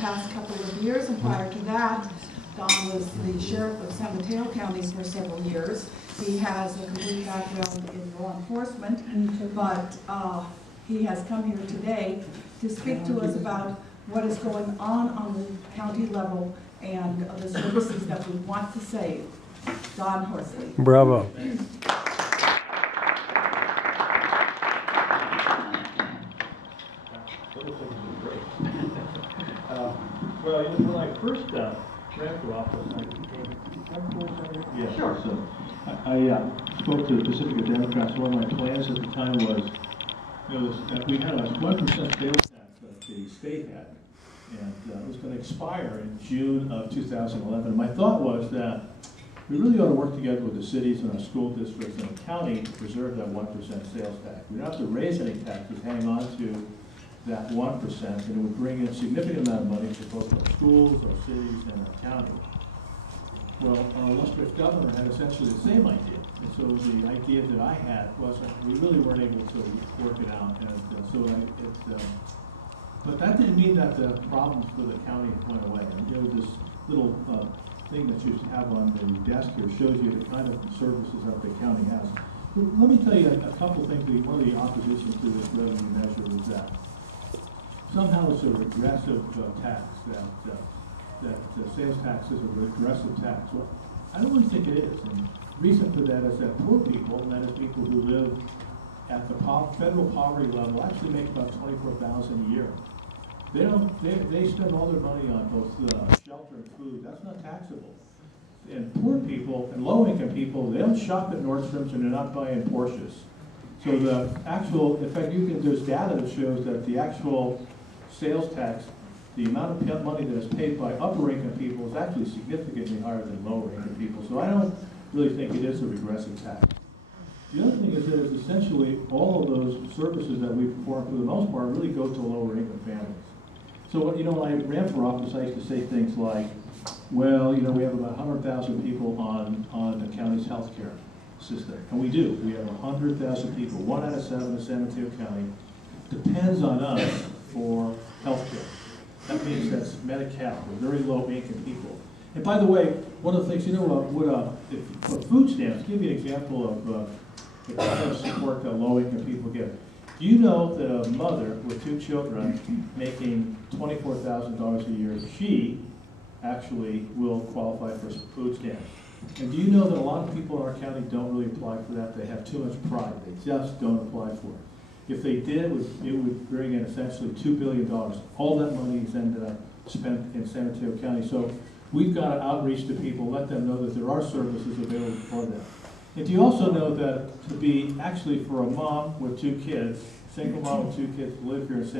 past couple of years, and prior to that, Don was the sheriff of San Mateo County for several years. He has a complete background in law enforcement, but he has come here today to speak to us about what is going on the county level and the services that we want to save. Don Horsley. Bravo. Well, when I first ran for office, I spoke to the Pacifica Democrats. One of my plans at the time was, we had a 1% sales tax that the state had, and it was going to expire in June of 2011. My thought was that we really ought to work together with the cities and our school districts and the county to preserve that 1% sales tax. We don't have to raise any taxes, hang on to that 1%, and it would bring in a significant amount of money for both our schools, our cities, and our county. Well, our illustrious governor had essentially the same idea, and so the idea that I had was that we really weren't able to work it out, and but that didn't mean that the problems for the county went away. And, this little thing that you have on the desk here shows you the kind of services that the county has. Let me tell you a couple things. One of the oppositions to this revenue measure was that somehow it's a regressive tax, that sales tax is a regressive tax. Well, I don't really think it is. And the reason for that is that poor people, and that is people who live at the federal poverty level, actually make about $24,000 a year. They spend all their money on both shelter and food. That's not taxable. And poor people and low-income people, they don't shop at Nordstrom's and they're not buying Porsches. So the actual, in fact, there's data that shows that the actual sales tax, the amount of money that is paid by upper-income people is actually significantly higher than lower-income people. So I don't really think it is a regressive tax. The other thing is that it's essentially all of those services that we perform, for the most part, really go to lower-income families. So when I ran for office, I used to say things like, well, we have about 100,000 people on the county's health care system. And we do. We have 100,000 people. 1 out of 7 in San Mateo County depends on us for health care. That means that's Medi-Cal, very low-income people. And by the way, one of the things, for food stamps, give you an example of the kind of support that low-income people get. Do you know that a mother with 2 children making $24,000 a year, she actually will qualify for food stamps? And do you know that a lot of people in our county don't really apply for that? They have too much pride. They just don't apply for it. If they did, it would bring in essentially $2 billion. All that money is then spent in San Mateo County. So we've got to outreach to people, let them know that there are services available for them. And do you also know that to be actually for a mom with 2 kids, single mom with 2 kids to live here in San